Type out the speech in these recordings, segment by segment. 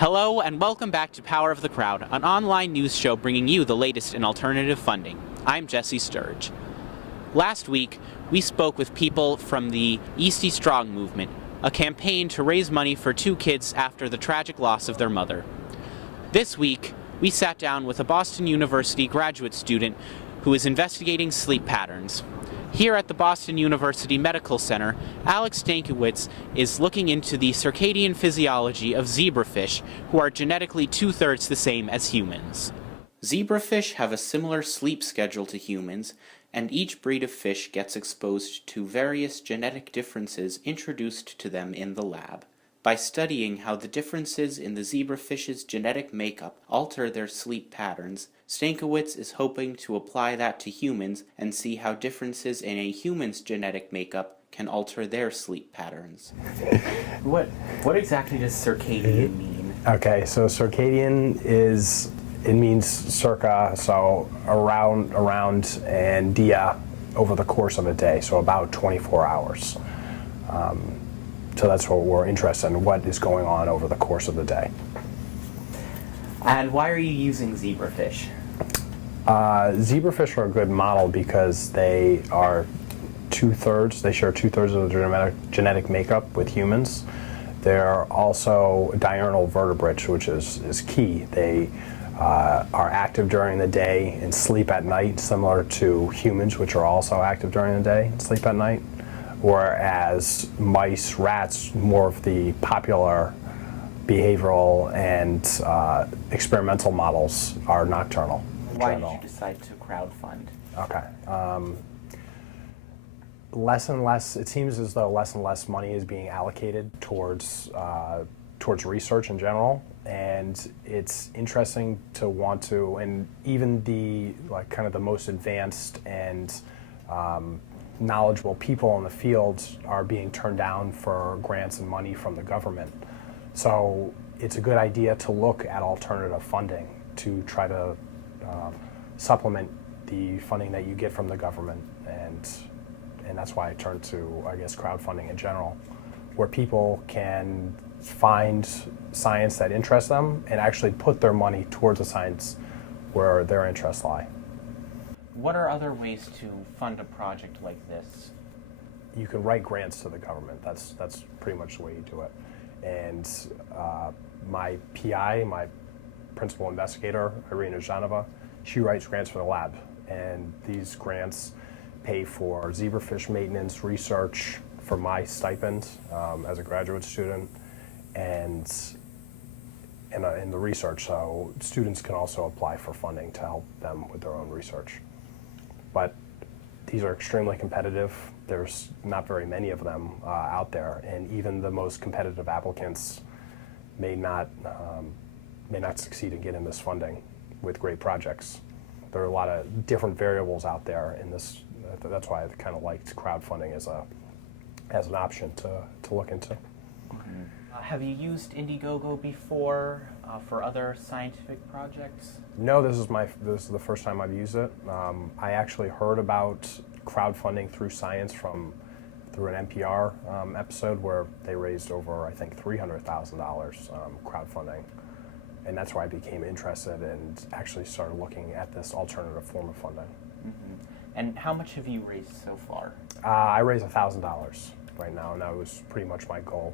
Hello and welcome back to Power of the Crowd, an online news show bringing you the latest in alternative funding. I'm Jesse Sturge. Last week, we spoke with people from the Eastie Strong movement, a campaign to raise money for two kids after the tragic loss of their mother. This week, we sat down with a Boston University graduate student who is investigating sleep patterns. Here at the Boston University Medical Center, Alex Stankiewicz is looking into the circadian physiology of zebrafish, who are genetically two-thirds the same as humans. Zebrafish have a similar sleep schedule to humans, and each breed of fish gets exposed to various genetic differences introduced to them in the lab. By studying how the differences in the zebrafish's genetic makeup alter their sleep patterns, Stankiewicz is hoping to apply that to humans and see how differences in a human's genetic makeup can alter their sleep patterns. What exactly does circadian mean? Okay, so circadian means circa, so around, and dia over the course of a day, so about 24 hours. So that's what we're interested in, what is going on over the course of the day. And why are you using zebrafish? Zebrafish are a good model because they are they share two-thirds of the genetic makeup with humans. They're also diurnal vertebrates, which is key. They are active during the day and sleep at night, similar to humans, which are also active during the day and sleep at night. Whereas mice, rats, more of the popular behavioral and experimental models are nocturnal. Why did you decide to crowdfund? Okay. Less and less, it seems as though less and less money is being allocated towards research in general, and it's interesting to want to, and even the kind of the most advanced and knowledgeable people in the field are being turned down for grants and money from the government. So it's a good idea to look at alternative funding to try to supplement the funding that you get from the government, and that's why I turned to, I guess, crowdfunding in general, where people can find science that interests them and actually put their money towards the science where their interests lie. What are other ways to fund a project like this? You can write grants to the government. That's pretty much the way you do it. And my PI, my principal investigator, Irina Zhanova, she writes grants for the lab. And these grants pay for zebrafish maintenance, research, for my stipend as a graduate student, and in the research. So students can also apply for funding to help them with their own research. But these are extremely competitive. There's not very many of them out there, and even the most competitive applicants may not succeed in getting this funding with great projects. There are a lot of different variables out there in this. That's why I kind of liked crowdfunding as an option to look into. Have you used Indiegogo before for other scientific projects? No, this is the first time I've used it. I actually heard about crowdfunding through science through an NPR episode where they raised over, I think, $300,000 crowdfunding, and that's why I became interested and actually started looking at this alternative form of funding. Mm-hmm. And how much have you raised so far? I raised $1,000 right now, and that was pretty much my goal.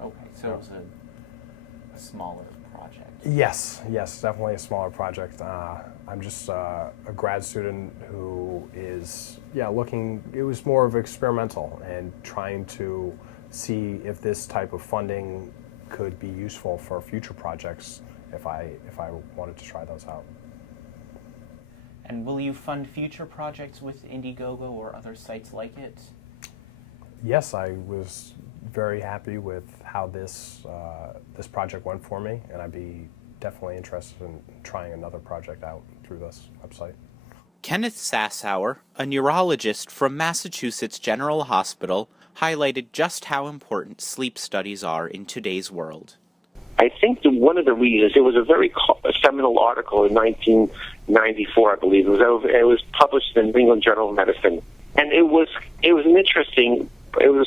Okay, so it was a smaller project. Yes, definitely a smaller project. I'm just a grad student who is, looking, it was more of experimental and trying to see if this type of funding could be useful for future projects if I wanted to try those out. And will you fund future projects with Indiegogo or other sites like it? Yes, I was very happy with how this project went for me, and I'd be definitely interested in trying another project out through this website. Kenneth Sassower, a neurologist from Massachusetts General Hospital, highlighted just how important sleep studies are in today's world. I think that one of the reasons, it was a very seminal article in 1994, I believe. It was published in the New England Journal of Medicine. And it was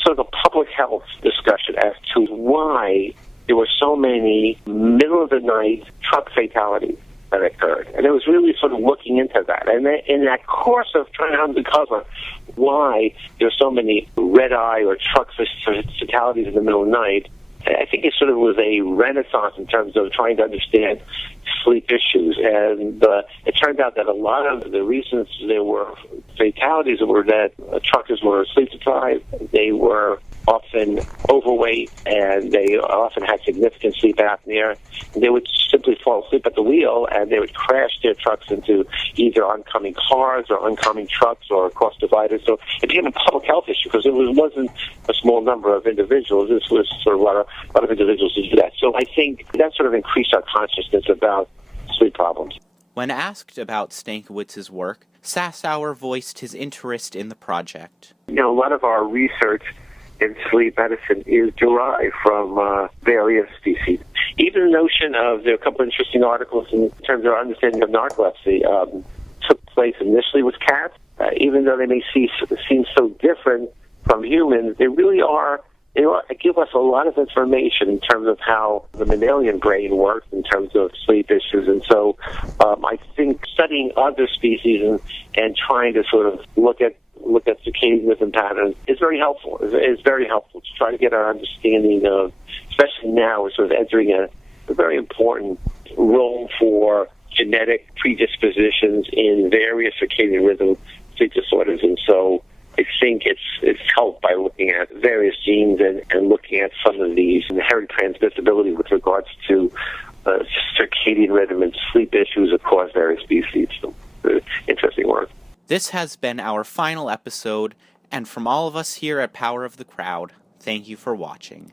sort of a public health discussion as to why there were so many middle-of-the-night truck fatalities that occurred. And it was really sort of looking into that. And in that course of trying to uncover why there's so many red-eye or truck fatalities in the middle of the night, I think it sort of was a renaissance in terms of trying to understand sleep issues. And it turned out that a lot of the reasons there were fatalities were that truckers were sleep deprived, they were often overweight, and they often had significant sleep apnea. They would simply fall asleep at the wheel, and they would crash their trucks into either oncoming cars or oncoming trucks or across dividers. So it became a public health issue because it wasn't a small number of individuals. This was sort of a lot of individuals who do that. So I think that sort of increased our consciousness about sleep problems. When asked about Stankiewicz's work, Sassower voiced his interest in the project. A lot of our research in sleep medicine is derived from various species. Even the notion of, there are a couple of interesting articles in terms of our understanding of narcolepsy, took place initially with cats. Even though they may seem so different from humans, they really are, they give us a lot of information in terms of how the mammalian brain works in terms of sleep issues. And so I think studying other species and trying to sort of look at circadian rhythm patterns is very helpful. It's very helpful to try to get our understanding of, especially now we're sort of entering a very important role for genetic predispositions in various circadian rhythm sleep disorders. And so I think it's helped by looking at various genes and looking at some of these inherent transmissibility with regards to circadian rhythm and sleep issues across various species. So interesting work. This has been our final episode, and from all of us here at Power of the Crowd, thank you for watching.